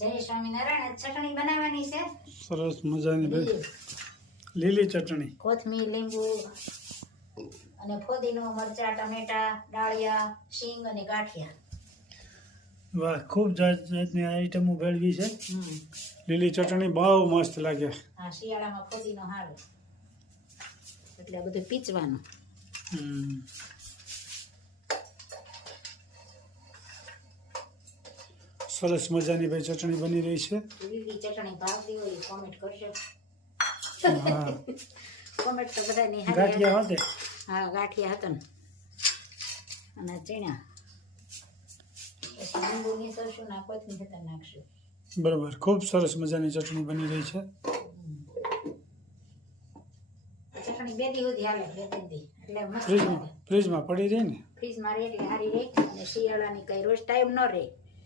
જય સ્વામિનારાયણ. ચટણી બનાવવાની છે સરસ મજાની ભાઈ લીલી ચટણી, કોથમીર, લીંબુ અને ફોદીનો, મરચા, ટમેટા, ડાળિયા, શીંગ અને ગાંઠિયા. વાહ, ખૂબ જાત જાતની આઈટમો ભેળવી છે. લીલી ચટણી બહુ મસ્ત લાગે. હા, શિયાળામાં ફોદીનો હારો એટલે આ બધું પીચવાનું. સરસ મજાની ભાઈ ચટણી બની રહી છે. લીલી ચટણી ભાવતી હોય એ કોમેન્ટ કરજો. હા, કોમેન્ટ તો બધાની ગાંઠિયા હોતે. હા, ગાંઠિયા હતા ને અને ચણા. પછી લીંબુની સરસું ના કોથમીર હતા નાખશું. બરોબર, ખૂબ સરસ મજાની ચટણી બની રહી છે. ચટણી 2 દી સુધી હાલે, 2-3 દી એટલે મસ્ત ફ્રીજમાં લાગે. ફ્રીજમાં પડી રહી ને. ફ્રીજમાં રહે એટલે સારી રહે અને શિયાળાની કઈ રોજ ટાઈમ ન રહે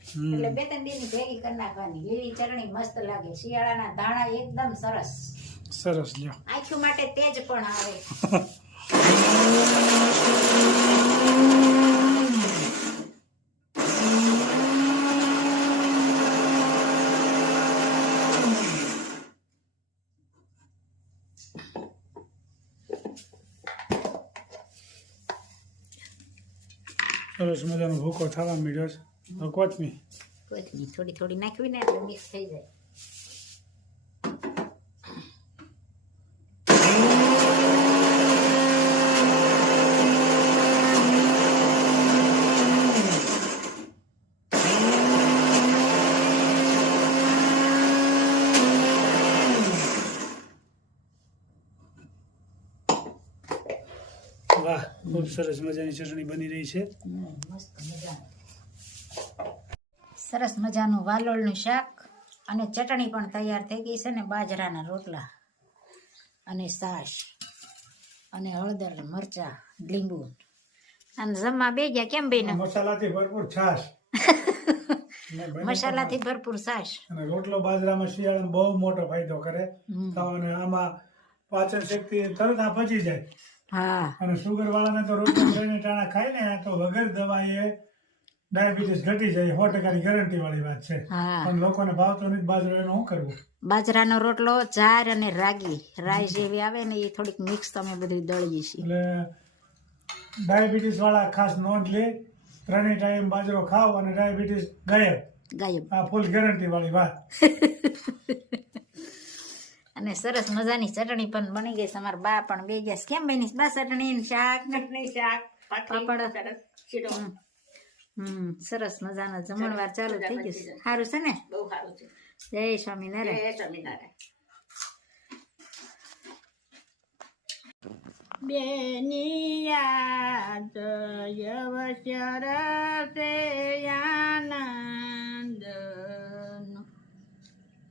એટલે 2-3 દીની ભેગી કરી નાખવાની. લીલી ચટણી મસ્ત લાગે. શિયાળાના દાણા એકદમ સરસ, સરસ લ્યો. આંખો માટે તેજ પણ આવે. સરસ મજાનો ભૂકો થવા માંડ્યો છે. હવે કોથમીર થોડી થોડી નાખવી ને એટલે મિક્સ થઈ જાય. વાહ, ખૂબ સરસ મજાની ચટણી બની રહી છે. મસ્ત મજાનું સરસ મજાનું વાલોળનું શાક અને ચટણી પણ તૈયાર થઈ ગઈ છે ને બાજરાના રોટલા અને છાશ અને હળદર, મરચા, લીંબુ અને જમવા બે ગયા. કેમ બેન? મસાલાથી ભરપૂર છાશ મસાલાથી ભરપૂર છાશ અને રોટલો બાજરામાં શિયાળામાં બહુ મોટો ફાયદો કરે. અને આમાં પાચન શક્તિ તરત આ પચી જાય. હા, અને સુગર વાળાને તો રોટલી ત્રણે ટાણા ખાય ને તો વગર દવાએ ડાયાબિટીસ ઘટી જાય. 100% ની ગેરંટી વાળી વાત છે. હા. પણ લોકોને ભાવતો નથી બાજરો, એનું શું કરવું? બાજરાનો રોટલો જાર અને રાઈ જેવી આવે ને એ થોડીક મિક્સ તમે બધું દળીએ છીએ. એટલે ડાયાબિટીસ વાળા ખાસ નોંધ લે, 3 ટાઈમ બાજરો ખાઓ અને ડાયાબિટીસ ગાયબ. આ ફૂલ ગેરંટી વાળી વાત. અને સરસ મજાની ચટણી પણ બની ગઈ છે. અમારા બા પણ બે ગયા. કેમ બની બા? ચટણી, શાક, પાપડ. સરસ મજાનો જમણવાર ચાલુ થઈ ગયું. સારું છે ને? બહુ સારું છે. જય સ્વામિનારાયણ. જય સ્વામિનારાયણ. બેની યાદ યવસર તે આનંદ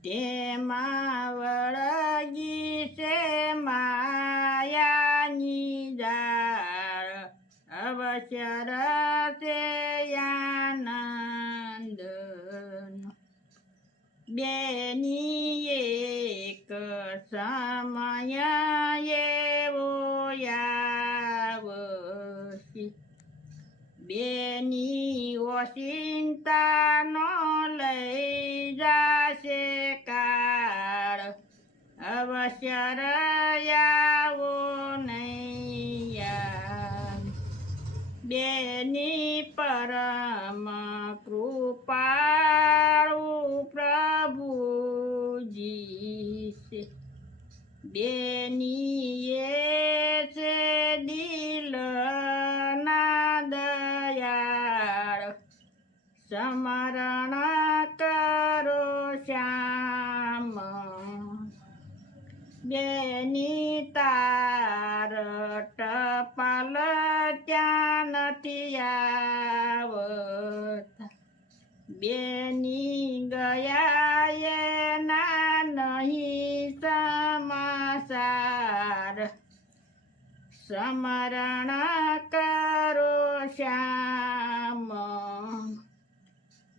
તેમાં વળગી છે માયાની જાળ. અવસર તે આનંદ બેની એક સમય એવો આવશે, બેની ઓચિંતા નો લઈ જાશે કાળ. અવસર આવો નૈયા, બેની પરમ કૃપાળુ પ્રભુજી છે. બેની એ છે દિલના દયાળ. સ્મરણ કરો શ્યામ, બેની તાર ટપાલ ત્યાં નથી આવતા. બેની ગયા એના નહીં સમાચાર. સ્મરણ કરો શ્યામ,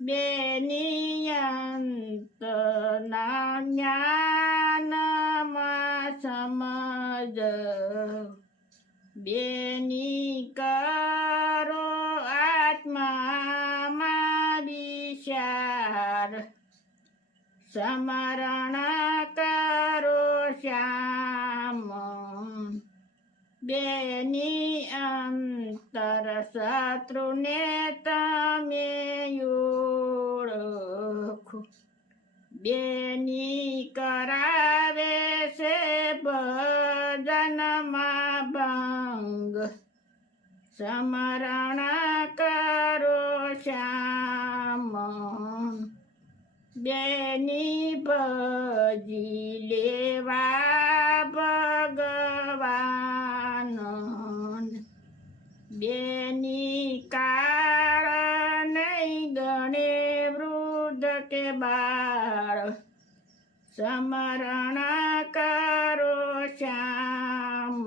બેની અંતના જ્ઞાનમાં સમજ. બેની કરો આત્મામાં વિચાર. સમરણ કરો શ્યામ બેની અંતર શત્રુને તમે ઓળખો બેની કરાવે છે ભજનમાં ભંગ સમરણ કરો શ્યામ બેની ભજી લેવા ભગવાન બેની કાળ નહીં ગણે વૃદ્ધ કે બાળ સમરણ કરો શ્યામ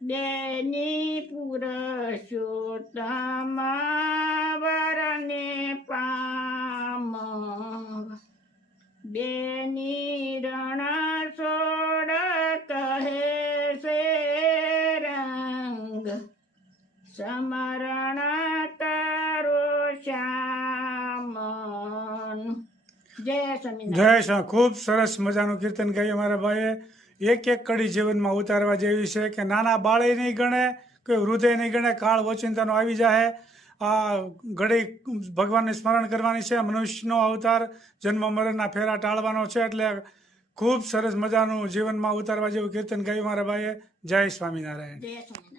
બેની પુરુષોત્તમ વરને પામ બેની રણ છોડ કહે છે રંગ સમરણ કરો શ્યામ જય સ્વામિનારાયણ. જય શ્રી ખૂબ સરસ મજાનું કીર્તન ગાયું અમારા ભાઈએ. એક એક કડી જીવનમાં ઉતારવા જેવી છે કે નાના બાળે નહીં ગણે, કોઈ વૃદ્ધે નહીં ગણે, કાળ ઓચિંતાનો આવી જાય. આ ઘડી ભગવાનને સ્મરણ કરવાની છે. મનુષ્યનો અવતાર જન્મ મરણના ફેરા ટાળવાનો છે. એટલે ખૂબ સરસ મજાનું જીવનમાં ઉતારવા જેવું કીર્તન ગાયું મારા ભાઈએ. જય સ્વામિનારાયણ. જય સ્વામિનારાયણ.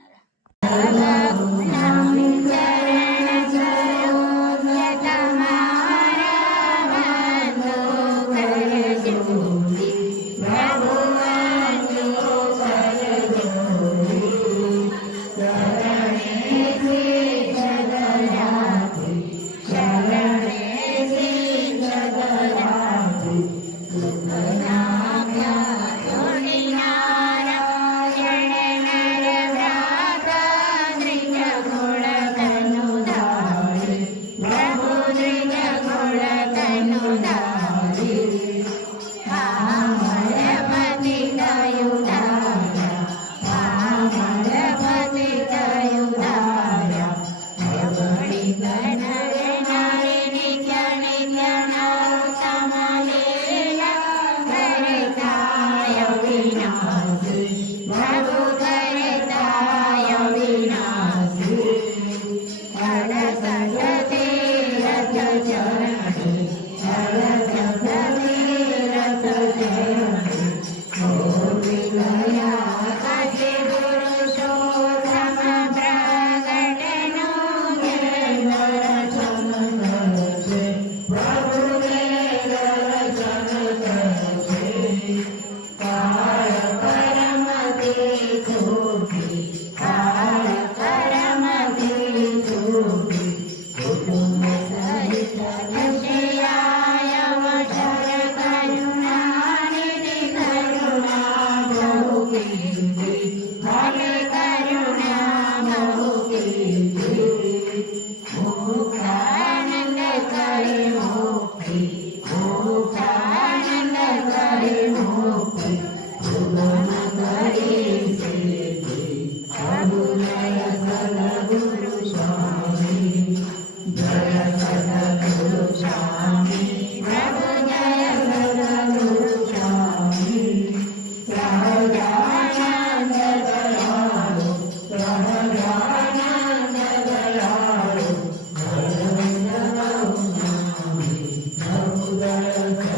જય